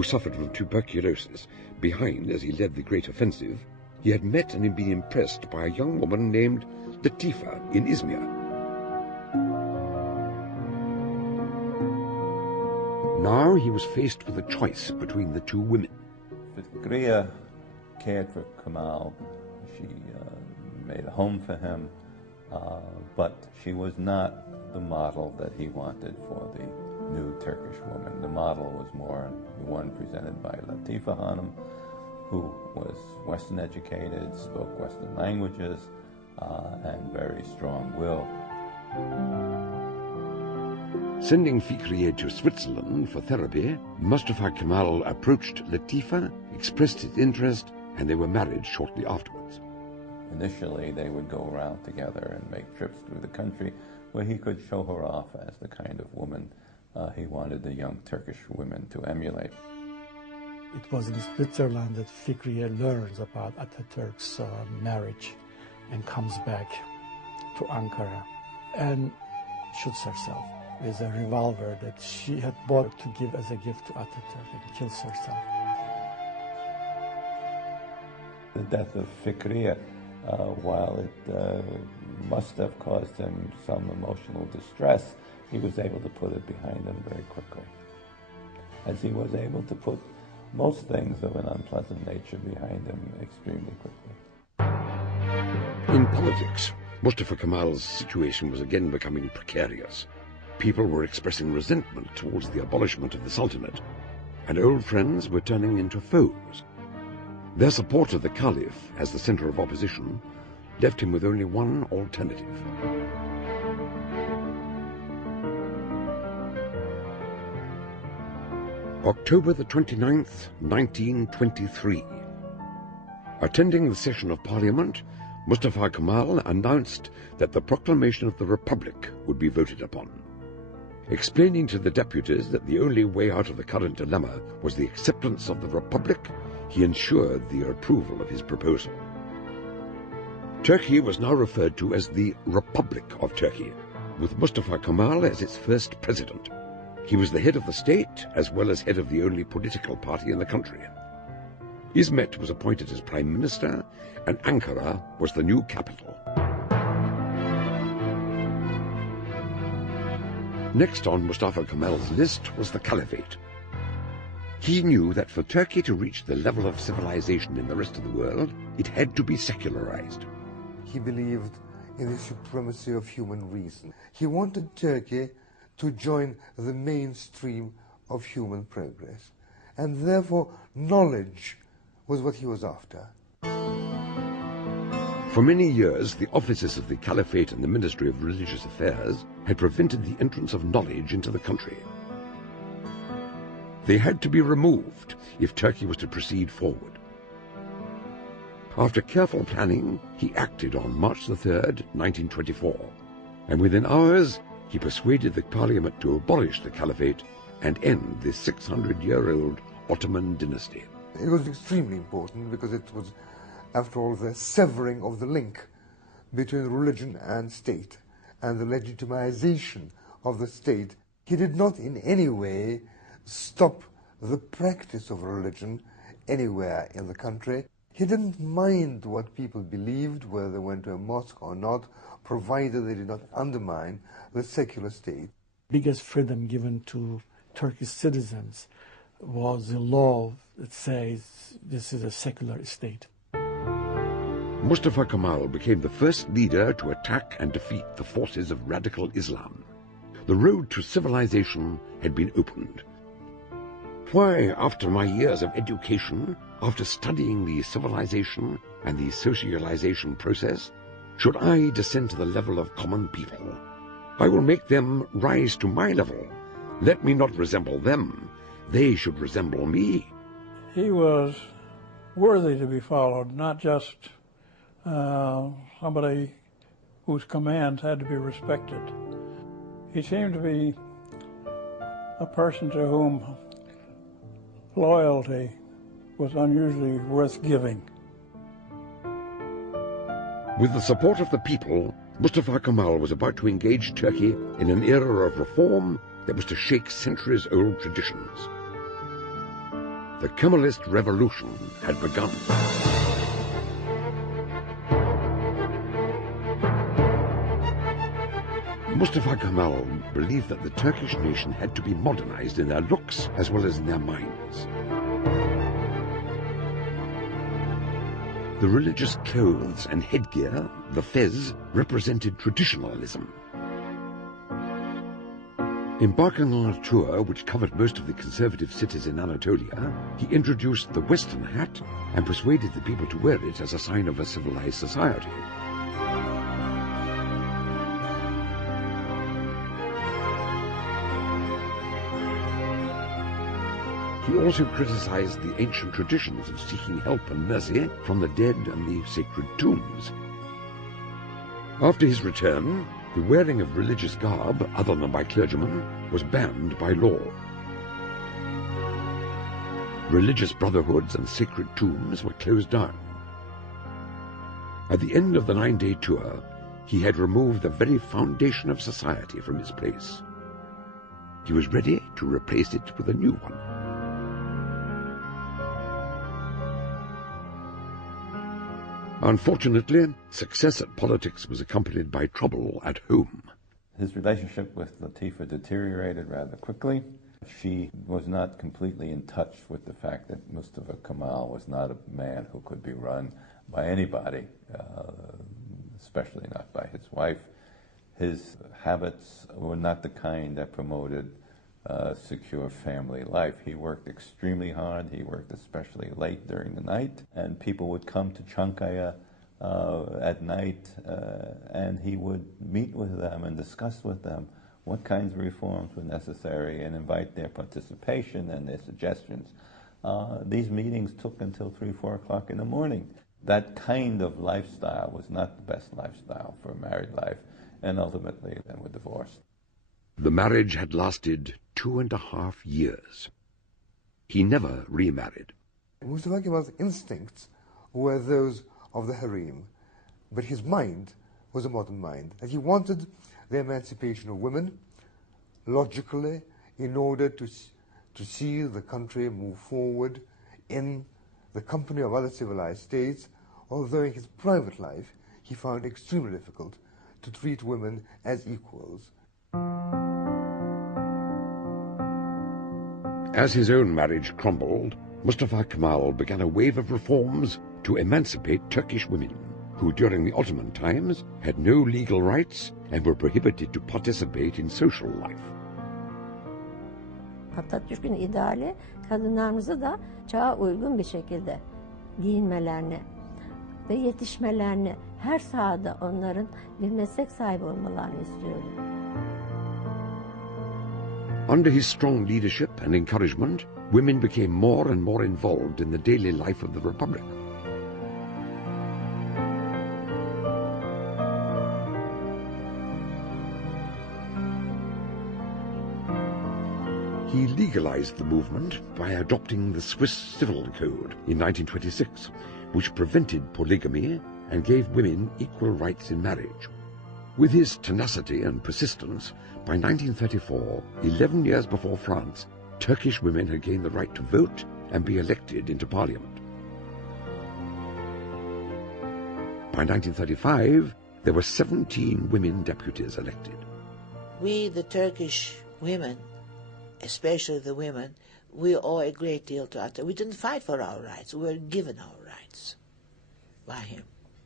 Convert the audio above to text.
who suffered from tuberculosis, behind as he led the great offensive, he had met and been impressed by a young woman named Latifa in Izmir. Now he was faced with a choice between the two women. Fikriya cared for Kemal. She made a home for him, but she was not the model that he wanted for the new Turkish woman. The model was more the one presented by Latifa Hanım, who was Western educated, spoke Western languages, and very strong-willed. Sending Fikriye to Switzerland for therapy, Mustafa Kemal approached Latifa, expressed his interest, and they were married shortly afterwards. Initially, they would go around together and make trips through the country where he could show her off as the kind of woman he wanted the young Turkish women to emulate. It was in Switzerland that Fikriye learns about Atatürk's marriage and comes back to Ankara and shoots herself with a revolver that she had bought to give as a gift to Atatürk, and kills herself. The death of Fikriye, while it must have caused him some emotional distress, he was able to put it behind him very quickly, as he was able to put most things of an unpleasant nature behind him extremely quickly. In politics, Mustafa Kemal's situation was again becoming precarious. People were expressing resentment towards the abolishment of the Sultanate, and old friends were turning into foes. Their support of the Caliph as the center of opposition left him with only one alternative. October the 29th, 1923. Attending the session of Parliament, Mustafa Kemal announced that the proclamation of the Republic would be voted upon. Explaining to the deputies that the only way out of the current dilemma was the acceptance of the Republic, he ensured the approval of his proposal. Turkey was now referred to as the Republic of Turkey, with Mustafa Kemal as its first president. He was the head of the state, as well as head of the only political party in the country. Izmit was appointed as prime minister, and Ankara was the new capital. Next on Mustafa Kemal's list was the Caliphate. He knew that for Turkey to reach the level of civilization in the rest of the world, it had to be secularized. He believed in the supremacy of human reason. He wanted Turkey to join the mainstream of human progress, and therefore knowledge was what he was after. For many years, the offices of the Caliphate and the Ministry of Religious Affairs had prevented the entrance of knowledge into the country. They had to be removed if Turkey was to proceed forward. After careful planning, he acted on March the 3rd, 1924, and within hours he persuaded the Parliament to abolish the Caliphate and end the 600-year-old Ottoman dynasty. It was extremely important because it was, after all, the severing of the link between religion and state and the legitimization of the state. He did not in any way stop the practice of religion anywhere in the country. He didn't mind what people believed, whether they went to a mosque or not, provided they did not undermine the secular state. Biggest freedom given to Turkish citizens was the law that says this is a secular state. Mustafa Kemal became the first leader to attack and defeat the forces of radical Islam. The road to civilization had been opened. Why, after my years of education, after studying the civilization and the socialization process, should I descend to the level of common people? I will make them rise to my level. Let me not resemble them. They should resemble me. He was worthy to be followed, not just somebody whose commands had to be respected. He seemed to be a person to whom loyalty was unusually worth giving. With the support of the people, Mustafa Kemal was about to engage Turkey in an era of reform that was to shake centuries-old traditions. The Kemalist revolution had begun. Mustafa Kemal believed that the Turkish nation had to be modernized in their looks as well as in their minds. The religious clothes and headgear, the fez, represented traditionalism. Embarking on a tour which covered most of the conservative cities in Anatolia, he introduced the Western hat and persuaded the people to wear it as a sign of a civilized society. He also criticized the ancient traditions of seeking help and mercy from the dead and the sacred tombs. After his return, the wearing of religious garb, other than by clergymen, was banned by law. Religious brotherhoods and sacred tombs were closed down. At the end of the 9-day tour, he had removed the very foundation of society from its place. He was ready to replace it with a new one. Unfortunately, success at politics was accompanied by trouble at home. His relationship with Latifa deteriorated rather quickly. She was not completely in touch with the fact that Mustafa Kemal was not a man who could be run by anybody, especially not by his wife. His habits were not the kind that promoted secure family life. He worked extremely hard. He worked especially late during the night, and people would come to Çankaya at night, and he would meet with them and discuss with them what kinds of reforms were necessary and invite their participation and their suggestions. These meetings took until 3, 4 o'clock in the morning. That kind of lifestyle was not the best lifestyle for a married life, and ultimately they were divorced. The marriage had lasted 2.5 years. He never remarried. Mustafa Kemal's instincts were those of the harem, but his mind was a modern mind, and he wanted the emancipation of women logically in order to see the country move forward in the company of other civilized states, although in his private life he found it extremely difficult to treat women as equals. As his own marriage crumbled, Mustafa Kemal began a wave of reforms to emancipate Turkish women, who during the Ottoman times had no legal rights and were prohibited to participate in social life. Atatürk'ün ideali kadınlarımızı da çağa uygun bir şekilde giyinmelerini ve yetişmelerini, her sahada onların bir meslek sahibi olmalarını istiyordu. Under his strong leadership and encouragement, women became more and more involved in the daily life of the Republic. He legalized the movement by adopting the Swiss Civil Code in 1926, which prevented polygamy and gave women equal rights in marriage. With his tenacity and persistence, by 1934, 11 years before France, Turkish women had gained the right to vote and be elected into parliament. By 1935, there were 17 women deputies elected. We, the Turkish women, especially the women, we owe a great deal to Atatürk. We didn't fight for our rights. We were given our rights by him.